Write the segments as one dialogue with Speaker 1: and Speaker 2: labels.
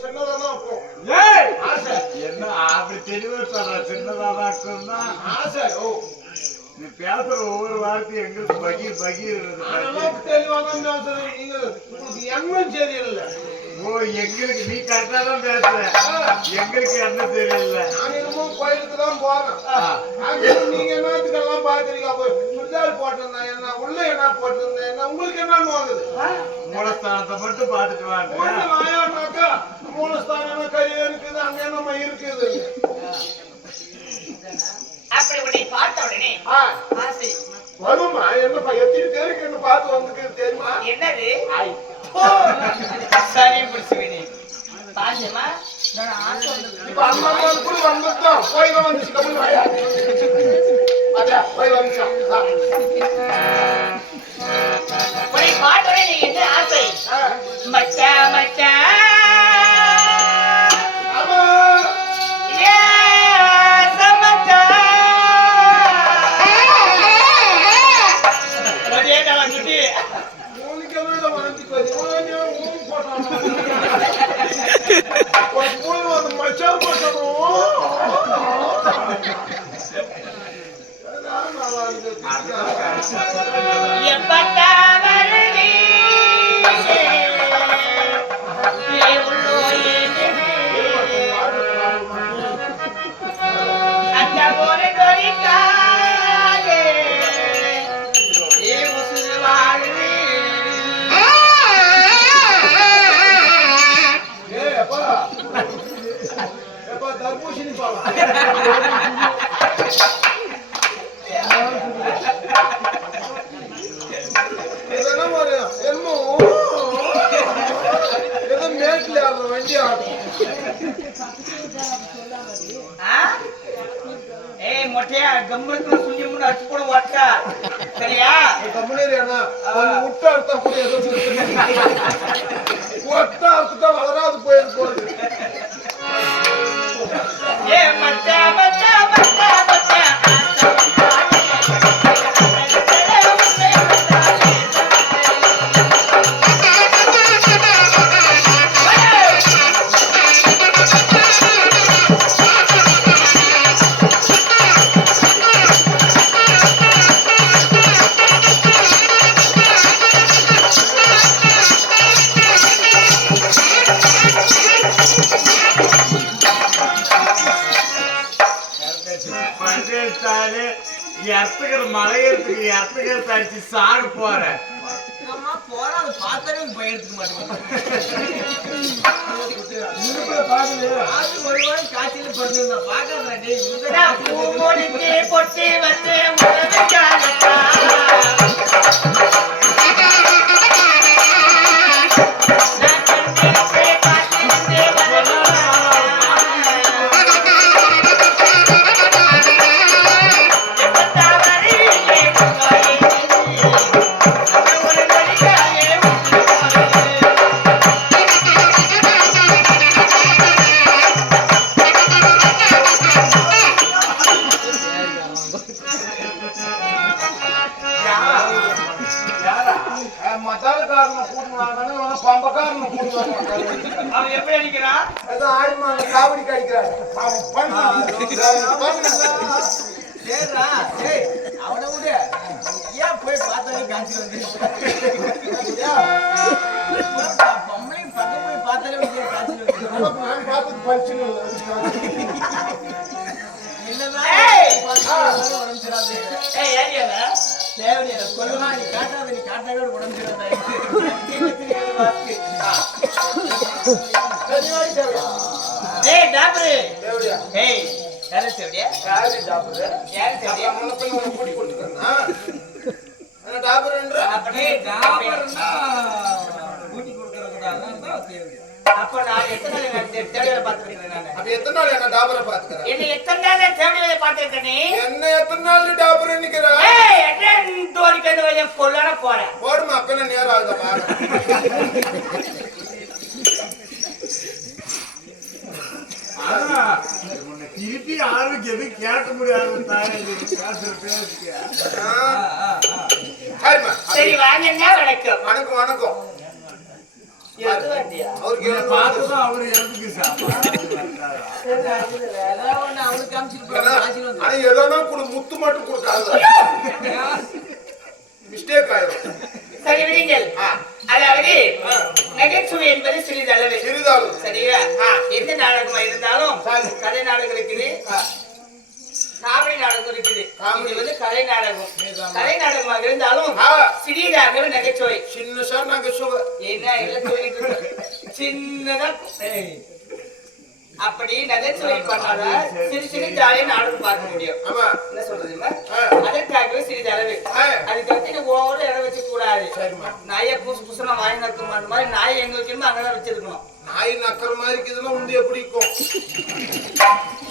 Speaker 1: சின்னதாதான் இருக்கும்.
Speaker 2: ஏய்!
Speaker 1: ஆசை.
Speaker 2: என்ன அப்படி தெளிவா சொல்ற? சின்னதாதான் இருக்குன்னா
Speaker 1: ஆசை. ஓ.
Speaker 2: நீ பேசுற ஒவ்வொரு வார்த்தையும் எங்களுக்கு
Speaker 1: நீங்க உங்களுக்கு எண்ணம் சரியில்லை
Speaker 2: ஓ எங்களுக்கு நீ கரெக்டா தான் பேசுற. எங்களுக்கு என்ன தெரியல?
Speaker 1: நான் என்னமோ கோயிலுக்கு தான் போறேன். நீங்க என்னத்துக்கெல்லாம் பாக்குறீங்க அப்போ சுடிதார் போட்டிருந்தேன் என்ன உள்ள என்ன போட்டிருந்தேன் என்ன உங்களுக்கு வாங்குது
Speaker 2: மூலஸ்தானத்தை மட்டும் பார்த்துட்டு வாங்க.
Speaker 1: ஒண்ணு வாயாண்டாக்கா மூலஸ்தானம் கை இருக்குது அங்க என்னமா இருக்குது.
Speaker 3: அப்படி பார்த்த உடனே ஆசை
Speaker 1: வருமா? என்னப்பா எத்தனை பேருக்கு என்ன பார்த்து வந்துருக்கு தெரியுமா?
Speaker 3: என்னது?
Speaker 1: ஆய்.
Speaker 3: சரி பிடிச்சுவினி பாசியமா
Speaker 1: இப்ப அந்த அம்மா கூட வந்துட்டோம். போய் வந்துச்சு கம்மி வாயா.
Speaker 3: என்ன ஆசை? ஆசை மச்சான் ஒரே தலை குட்டி
Speaker 1: உனக்கு என்ன வந்து உனக்கு ஊன் போட்டான் ஒரு மூணு வந்து மச்சான் போட்டணும்
Speaker 3: எப்பட்டா ஆ? ஏய் மொட்டையா கம்பளத்துல சுண்டி முன்னு அடிச்சு போட மாட்டா சரியா?
Speaker 1: தமிழேரியானா கொஞ்சம் விட்டு அறுத்தா கூட ஏதோ ஒட்ட அறுத்துட்டா வளராது போகுது
Speaker 3: ஏ
Speaker 2: எர்த்துக்கிற மலையறதுக்கு எர்த்துக்கிற தடிச்சு சாக போறேன்
Speaker 3: அம்மா போறா அது பார்த்தாலே பயத்துக்க மாட்டேங்குது. அது ஒரு வாரம் காய்ச்சல் பண்ணிருந்தா பாக்காத பொட்டி வந்து அவனை விடு. ஏன் போய் பார்த்தாலே காய்ச்சல் வந்து? பொம்பளை பக்கம் போய் பார்த்தாலே வந்து அவ. தேவடியால கொல்லுமா, நீ காட்டாத, உடம்பு. ஏய், டாக்டரு. ஏய், யாரு தேவடியா?
Speaker 1: காவடி டாக்டர்
Speaker 3: யாரு தேவடியா?
Speaker 1: முன்ன பின்ன உனக்கு கூட்டி கொடுத்துருக்கா என்ன டாக்டர்ன்ற
Speaker 3: அப்படியே டாக்டர்னா கொடுக்கறதுக்கு அதான். அப்ப நான் எத்தனை நாள் நான் தே- தேவடியால பார்த்திருக்கிறேன் நானு.
Speaker 1: அப்ப எத்தனை நாள் என்ன டாபரை பாத்துக்கிறேன்
Speaker 3: என்னை எத்தனை நாள் நான் தேவடியால பார்த்திருக்கேன் நீ?
Speaker 1: என்ன எத்தனை நாள் டாபர் நிக்கிற
Speaker 3: ஏய், என்ன வெளிய கொல்லாட போறேன்
Speaker 1: போடுமா அப்பன நேரம் ஆகுதா பாரு
Speaker 2: ஆனா உன்னை திருப்பி யாரும் எதுவும் கேட்க முடியாது தானே நீ பேசுற பேசுறியா
Speaker 1: சரிம்மா
Speaker 3: சரி வாங்க வணக்கம்?
Speaker 1: வணக்கம் வணக்கம். முத்து மட்டும் கொடுக்காத. மிஸ்டேக் ஆயிரும்.
Speaker 3: சரி விடுங்கள்.
Speaker 1: ஆ.
Speaker 3: அதாவது நகைச்சுவை என்பது சிறிதளவு.
Speaker 1: சிறிதாலும்
Speaker 3: சரியா? எந்த நாடகமா இருந்தாலும். கதை நாடகம் இருக்குது காமெடி நாடகம் இருக்குது
Speaker 1: காமெடி.
Speaker 3: வந்து கதை நாடகம் கதை நாடகமாக இருந்தாலும். சிறியதாகவே நகைச்சுவை
Speaker 1: சின்ன சார் நாங்க சுக
Speaker 3: என்ன இல்ல சொல்லிட்டு? சின்னதா. அப்படி நகைச்சுவை பண்ணாதான் சிறு சிறு ஜாலியா நாடகம் பார்க்க முடியும்
Speaker 1: ஆமா
Speaker 3: என்ன சொல்றதுமா
Speaker 1: ஆ.
Speaker 3: அதற்காகவே சிறிது அளவு. அதுக்கு வந்து ஓவர இடம் வச்சு கூடாது. நாயை பூசு பூசுனா வாய் நக்கும் அந்த மாதிரி நாயை எங்க வைக்கணுமோ அங்கதான் வச்சிருக்கணும்
Speaker 1: நாய் நக்கிற மாதிரி இருக்குதுன்னா உந்து எப்படி இருக்கும்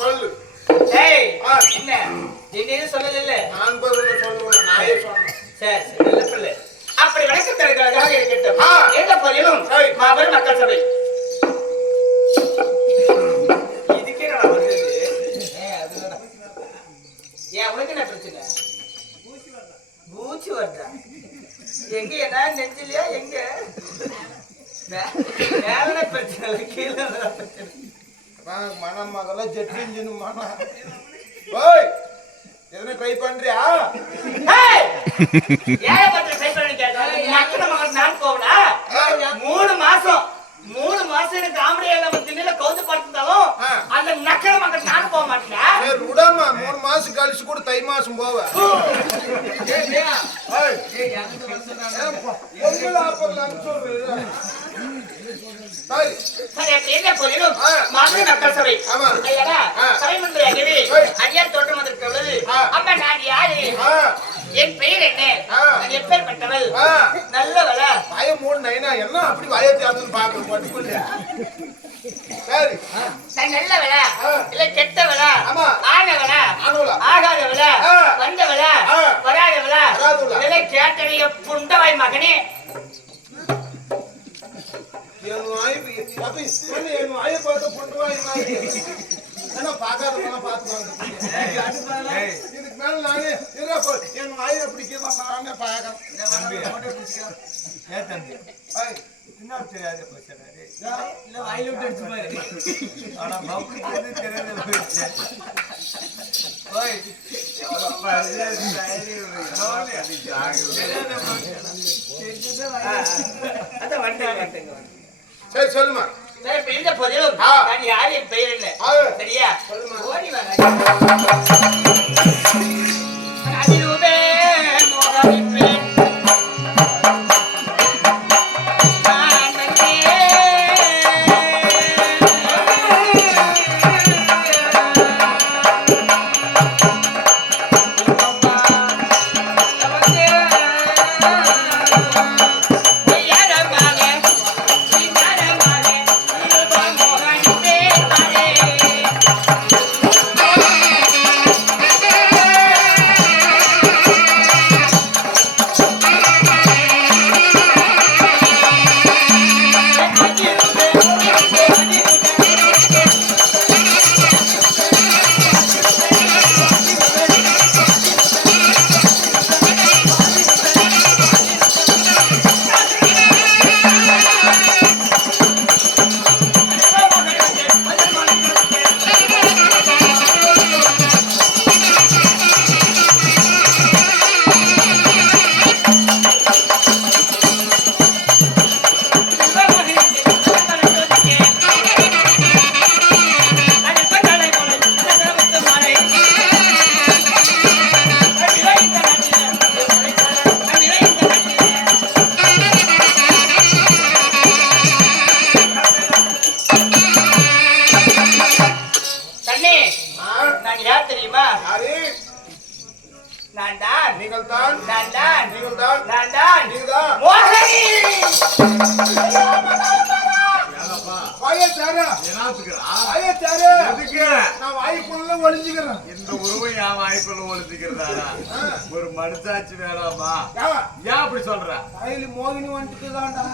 Speaker 1: சொல்லு
Speaker 3: ஏய்
Speaker 1: ஆ.
Speaker 3: என்ன என்ன எதுவும் சொல்லல இல்ல
Speaker 1: நான் பதில் சொல்லுவேன் நாயே சொன்னேன்
Speaker 3: சரி நல்ல பிள்ளை. அப்படி வணக்கம் தருகிறதாக இருக்கட்டும். எந்த போதிலும். மாபெரும் மக்கள் சபை. இதுக்கே நான் வருது ஏன் உனக்கு என்ன பிரச்சனை? பூச்சி வருதா? எங்க? என்ன நெஞ்சிலையா? எங்க? மேல பிரச்சனை இல்லை கீழே பிரச்சனை.
Speaker 1: மனம் மகள ஜெட் இன்ஜின் மனம் ஓய் எதனா ட்ரை பண்றியா?
Speaker 3: ஏய்! ஏகப்பட்ட try பண்ணி கேட்டாலும் நக்கின மகன் நான் போவனா? மூணு மாசம். மூணு மாசம் எனக்கு காமெடியா நம்ம திண்ணில கவுந்து படுத்திருந்தாலும். அந்த நக்கின மகன் நான் போக மாட்டேனா?
Speaker 1: சரி விடாம மூணு மாசம் கழிச்சு கூட தை மாசம் போவ. பொங்கல் ஆப்பர்லான்னு சொல்றீங்க. சரி,
Speaker 3: சரி அப்படி என்ன போதிலும். மாபெரும் மக்கள் சபை. ஐயாடா. சபை மந்திரியாகவே. ஐயா தோற்றம் வந்திருக்கிறது. அம்மா நான் யாரு என் பெயர் என்ன. நான் எப்பேற்பட்டவள். நல்லவளா
Speaker 1: வாயை மூடு நைனா என்ன அப்படி வாயை திறந்துன்னு பார்க்க பட்டுக்குள்ள சரி
Speaker 3: நான் நல்லவளா. இல்ல கெட்டவளா. ஆனவளா? ஆகாதவளா. வந்தவளா. வராதவளா? இதெல்லாம் கேட்டடைய புண்டவாய் மகனே
Speaker 1: என் வாய் அப்ப என்ன என் வாயை பார்த்து பொண்ணுவா என்ன பார்க்காதவங்க பார்த்துவாங்க இதுக்கு மேல நானே என் வாயை பிடிக்கிறதா நானே பார்க்கறேன்.
Speaker 2: ஏன் தம்பி.
Speaker 1: ஏய்,
Speaker 2: என்ன தெரியாத பிரச்சனை
Speaker 3: இல்ல வாயில விட்டு அடிச்சு பாரு.
Speaker 2: ஆனா பப்ளிக் தெரியாத போயிடுச்சு ஓய்
Speaker 1: சரி சொல்லுமா.
Speaker 3: இந்த பதிலும். நான் யார் என் பெயர்
Speaker 1: ஆ.
Speaker 3: சரியா. ஓடி வாங்க நான்
Speaker 1: வாய்க்குள்ள ஒளிஞ்சுக்கிறேன்.
Speaker 2: இந்த உருவம் என் வாய்ப்புல ஒழிச்சுக்கிறதாரா ஒரு மனசாட்சி வேணாமா? ஏன் அப்படி சொல்ற?
Speaker 1: வாயில மோகினி வந்துட்டு தான்டா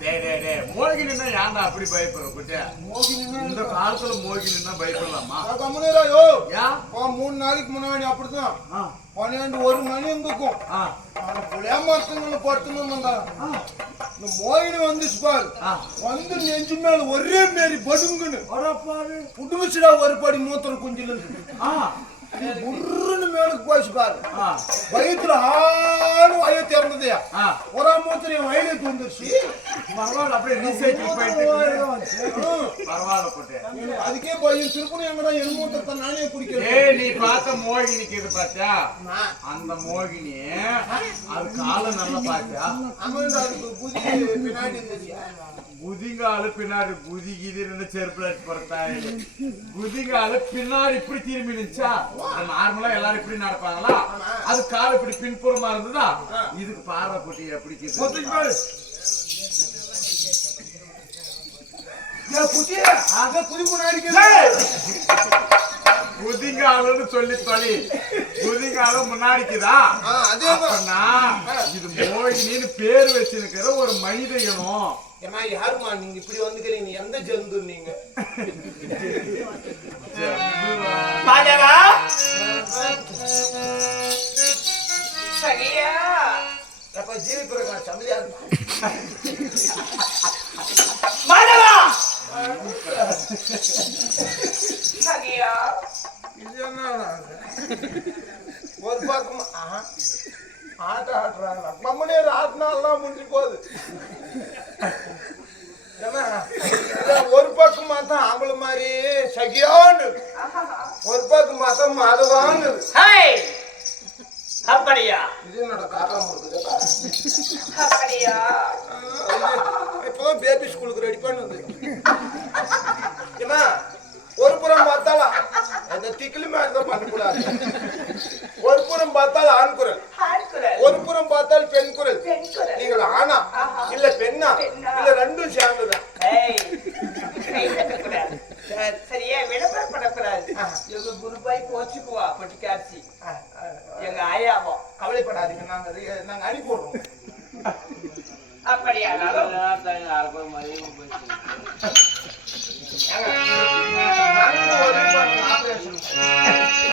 Speaker 2: டேய் டேய் டேய் மோகினின்னா ஏன்டா அப்படி பயப்படுற குட்டியா?
Speaker 1: மோகினின்னா
Speaker 2: இந்த காலத்துல மோகினின்னா பயப்படலாமா?
Speaker 1: கம்முனேரா யோ பா மூணு நாளைக்கு முன்னாடி அப்படிதான்
Speaker 2: ஆ.
Speaker 1: பன்னெண்டு ஒரு மணி இருந்துக்கும்
Speaker 2: ஆ.
Speaker 1: நான் புளியா மரத்துங்களை படுத்துன்னு வந்தாங்க. இந்த மோயினு வந்துச்சு பாரு. வந்து நெஞ்சு மேல ஒரே மாரி படுங்குன்னு.
Speaker 2: அடப்பாரு
Speaker 1: புட்டுவச்சுடா ஒரு படி மூத்திரம் குஞ்சில
Speaker 2: ஆ.
Speaker 1: உருன்னு மேலுக்கு போச்சு பாரு. வயிற்றுல ஆளு வய திறந்ததையா
Speaker 2: ஆ.
Speaker 1: ஒரு மூத்திரம் என் வயலே தூந்துருச்சு.
Speaker 2: பரவாயில்ல அப்படியே ரீசைக்கிள் போயிட்டு. பரவாயில்ல
Speaker 1: அதுக்கே திருப்பணம் எங்கடா என் மூத்திரத்தை நானே குடிக்கிறேன்
Speaker 2: ஏய் நீ பார்த்த மோகினிக்கு இது பாத்தியா அந்த மோகினி அது காலை நல்லா பாத்தியா
Speaker 1: அமர்ந்து அதுக்கு பின்னாடி இருந்துச்சு.
Speaker 2: குதிங்காலு பின்னாடி குதி கிதின்னு செருப்புல பொறுத்தாய். குதிங்காலு பின்னாடி இப்படி திரும்பி நிச்சா நார்மலா எல்லாரும் இப்படி நடப்பாங்களா? அது கால் இப்படி பின்புறமா இருந்ததா? இதுக்கு பார்வை குட்டி எப்படி இருக்குது?
Speaker 1: ஏன் புதி ஆக
Speaker 2: குதிங்காலுன்னு சொல்லி தொலை குதிங்காலம் முன்னாடிக்குதா. அப்பனா இது மோகினின்னு பேர் வச்சிருக்கிற ஒரு மனித இனம்
Speaker 1: ஏமா யாருமா நீங்க இப்படி வந்துக்கிறீங்க நீ எந்த ஜந்து நீங்க?
Speaker 3: மாதவா சகியா
Speaker 1: அப்ப ஜீவி பிரகாஷ் இருப்பா.
Speaker 3: மாதவா சகியா
Speaker 1: இது என்னடா இது? ஒரு பக்கம் ஆஹா, ஆட்ட ஆடுறாங்க நம்மளே ஆட்டினாலாம் முடிஞ்சு போகுது ஏன்னா, இதை ஒரு பக்கம் பார்த்தா ஆம்பளை மாதிரி சகியான்னு ஒரு பக்கம் பார்த்தா மாதவான்னு
Speaker 3: ஹை அப்படியா?
Speaker 1: இது என்னோட காக்கா முடுக்குது
Speaker 3: அப்படியா?
Speaker 1: இப்பதான் பேபி ஸ்கூலுக்கு ரெடி பண்ணுது ஏன்னா ஒரு புறம் பார்த்தாலும் அந்த திக்கிலி மாதிரி தான் பண்ணக்கூடாது ஒரு புறம் பார்த்தால் ஆண் குரல். ஒரு புறம் பார்த்தால் பெண் குரல். நீங்கள் ஆணா. இல்ல